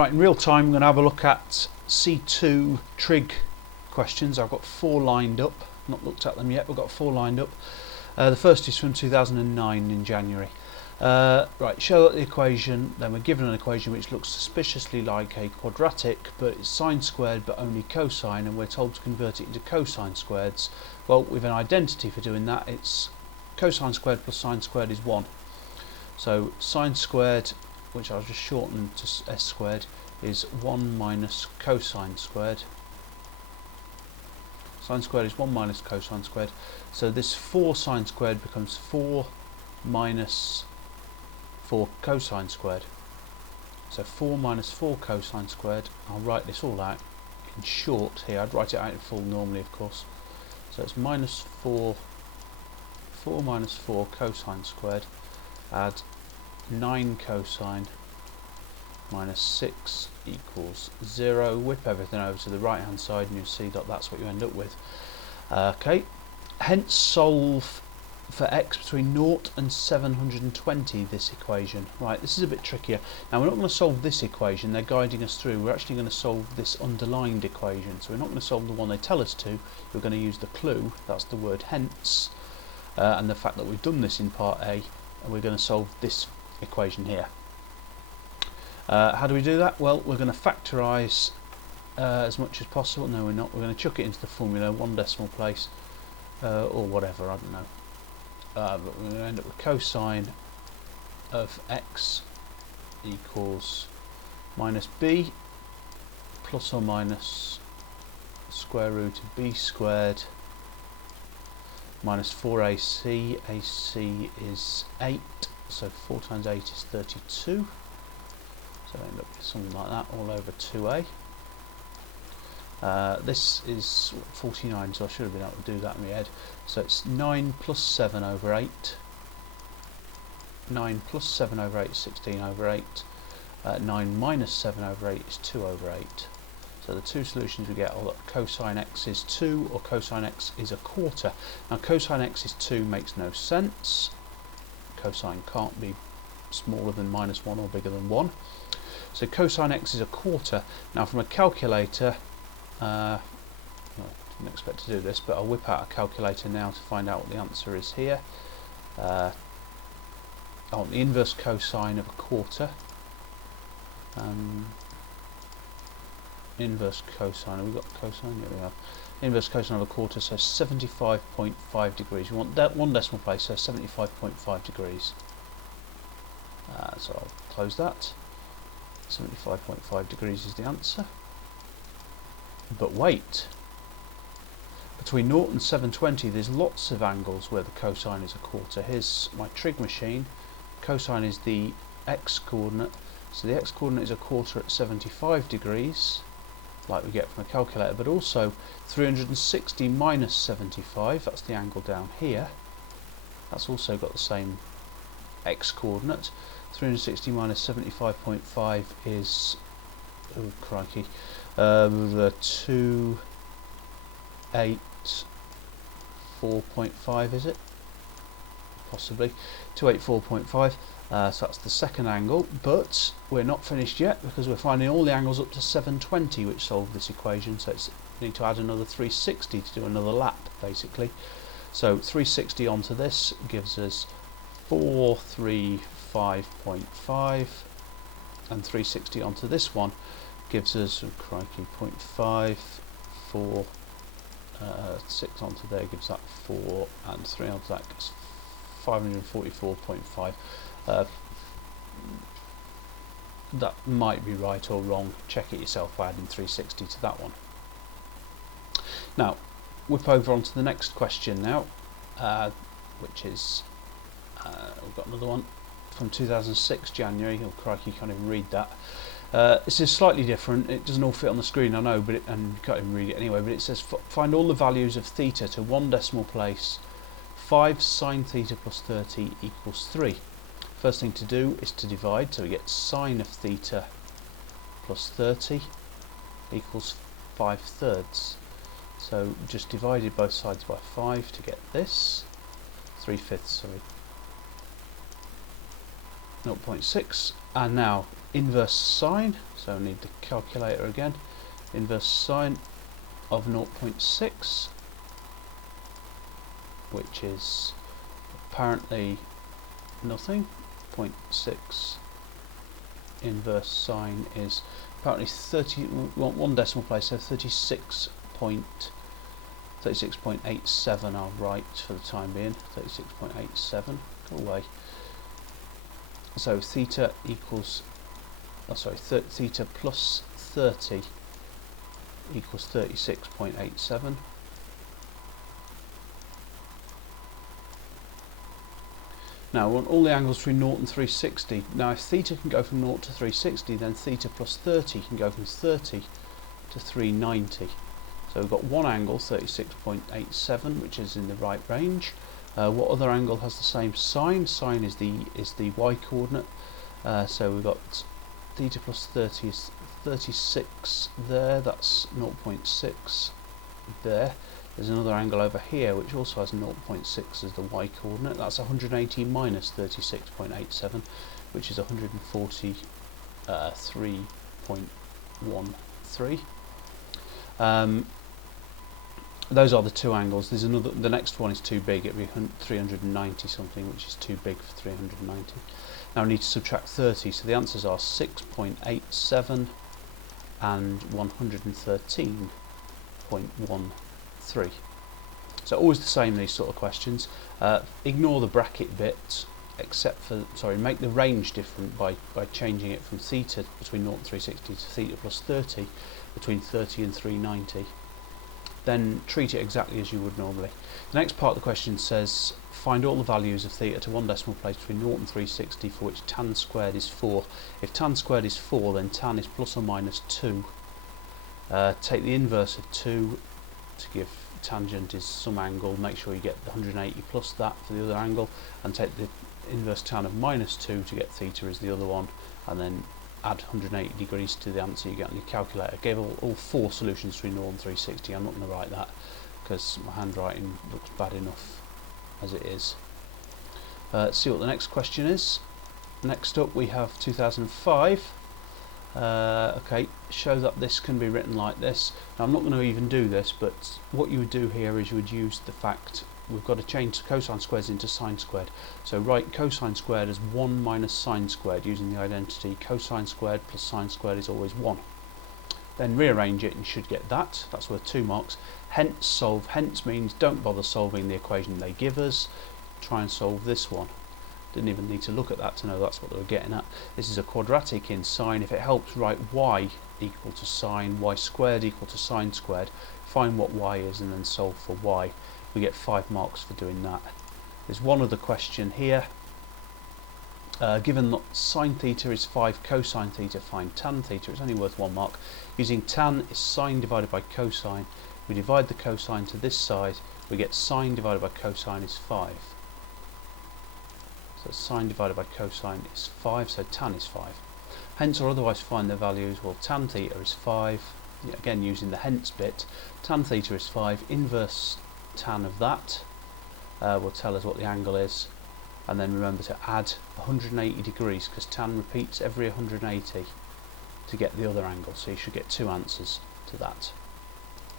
Right, in real time I'm going to have a look at C2 trig questions. I've got 4 lined up, not looked at them yet, we've got 4 lined up. The first is from 2009 in January. Right, show that the equation, then we're given an equation which looks suspiciously like a quadratic, but it's sine squared but only cosine, and we're told to convert it into cosine squareds. Well, with an identity for doing that, it's cosine squared plus sine squared is 1. So sine squared, which I'll just shorten to s squared, is 1 minus cosine squared. Sine squared is 1 minus cosine squared. So this 4 sine squared becomes 4 minus 4 cosine squared. So 4 minus 4 cosine squared. I'll write this all out in short here. I'd write it out in full normally, of course. So it's minus 4 minus 4 cosine squared. Add 9 cosine minus 6 equals 0. Whip everything over to the right hand side and you'll see that that's what you end up with. Okay, hence solve for x between 0 and 720 this equation. Right, this is a bit trickier. Now we're not going to solve this equation, they're guiding us through. We're actually going to solve this underlined equation. So we're not going to solve the one they tell us to, we're going to use the clue, that's the word hence, and the fact that we've done this in part A, and we're going to solve this equation here. How do we do that? Well, we're going to factorise as much as possible. No, we're not. We're going to chuck it into the formula, 1 decimal place, or whatever, I don't know. But we're going to end up with cosine of x equals minus b plus or minus square root of b squared minus 4ac. ac is 8, so 4 times 8 is 32. So I end up with something like that all over 2a. This is 49, so I should have been able to do that in my head. So it's 9 plus 7 over 8. 9 plus 7 over 8 is 16 over 8. 9 minus 7 over 8 is 2 over 8. So the two solutions we get are that cosine x is 2 or cosine x is a quarter. Now cosine x is 2 makes no sense. Cosine can't be smaller than minus 1 or bigger than 1. So cosine x is a quarter. Now from a calculator, well, didn't expect to do this, but I'll whip out a calculator now to find out what the answer is here. I want the inverse cosine of a quarter. Inverse cosine, have we got cosine? Here we have. Inverse cosine of a quarter, so 75.5 degrees. We want that 1 decimal place, so 75.5 degrees. So I'll close that. 75.5 degrees is the answer. But wait, between 0 and 720 there's lots of angles where the cosine is a quarter. Here's my trig machine. Cosine is the x coordinate, so the x coordinate is a quarter at 75 degrees, like we get from a calculator, but also 360 minus 75, that's the angle down here, that's also got the same x coordinate. 360 minus 75.5 is, oh crikey, the 284.5, is it? Possibly 284.5. So that's the second angle, but we're not finished yet because we're finding all the angles up to 720 which solve this equation. So we need to add another 360 to do another lap, basically. So 360 onto this gives us 435.5, and 360 onto this one gives us, oh crikey, 0.5, 4, 6 onto there gives that 4, and 3 onto that gives 544.5. That might be right or wrong, check it yourself by adding 360 to that one. Now, whip over onto the next question now, which is, we've got another one from 2006 January, oh crikey, you can't even read that. This is slightly different, it doesn't all fit on the screen, I know, but and you can't even read it anyway, but it says find all the values of theta to 1 decimal place. 5 sine theta plus 30 equals 3. First thing to do is to divide, so we get sine of theta plus 30 equals 5/3. So just divided both sides by 5 to get this, 3/5, sorry. 0.6 And now inverse sine, so I need the calculator again. Inverse sine of 0.6, which is apparently nothing. 0.6 inverse sine is apparently 30, one decimal place, so 36.87. I'll write for the time being 36.87. Go away. So theta equals, theta plus 30 equals 36.87. Now we want all the angles between 0 and 360. Now if theta can go from 0 to 360, then theta plus 30 can go from 30 to 390. So we've got one angle, 36.87, which is in the right range. What other angle has the same sine? Sine is the y coordinate. So we've got theta plus 30 is 36 there. That's 0.6 there. There's another angle over here which also has 0.6 as the y coordinate. That's 180 minus 36.87, which is 143.13. Those are the two angles. There's another. The next one is too big. It'd be 390 something, which is too big for 390. Now I need to subtract 30. So the answers are 6.87 and 113.13. So always the same, these sort of questions. Ignore the bracket bit, except for, make the range different by changing it from theta between 0 and 360 to theta plus 30 between 30 and 390. Then treat it exactly as you would normally. The next part of the question says find all the values of theta to one decimal place between 0 and 360 for which tan squared is 4. If tan squared is 4, then tan is plus or minus 2. Take the inverse of 2 to give tangent is some angle. Make sure you get the 180 plus that for the other angle, and take the inverse tan of minus 2 to get theta is the other one, and then add 180 degrees to the answer you get on your calculator. I gave all four solutions between 0 and 360. I'm not going to write that because my handwriting looks bad enough as it is. Let's see what the next question is. Next up we have 2005. Okay, show that this can be written like this. Now I'm not going to even do this, but what you would do here is you would use the fact we've got to change cosine squares into sine squared. So write cosine squared as 1 minus sine squared using the identity cosine squared plus sine squared is always 1. Then rearrange it and you should get that. That's worth 2 marks. Hence solve. Hence means don't bother solving the equation they give us. Try and solve this one. Didn't even need to look at that to know that's what they were getting at. This is a quadratic in sine. If it helps, write y equal to sine, y squared equal to sine squared. Find what y is and then solve for y. We get 5 marks for doing that. There's one other question here. Given that sine theta is 5 cosine theta, find tan theta. It's only worth 1 mark. Using tan is sine divided by cosine. We divide the cosine to this side. We get sine divided by cosine is 5. So sine divided by cosine is 5, so tan is 5. Hence or otherwise find their values. Well, tan theta is 5. Again, using the hence bit. Tan theta is 5. Inverse tan of that will tell us what the angle is. And then remember to add 180 degrees because tan repeats every 180 to get the other angle. So you should get 2 answers to that.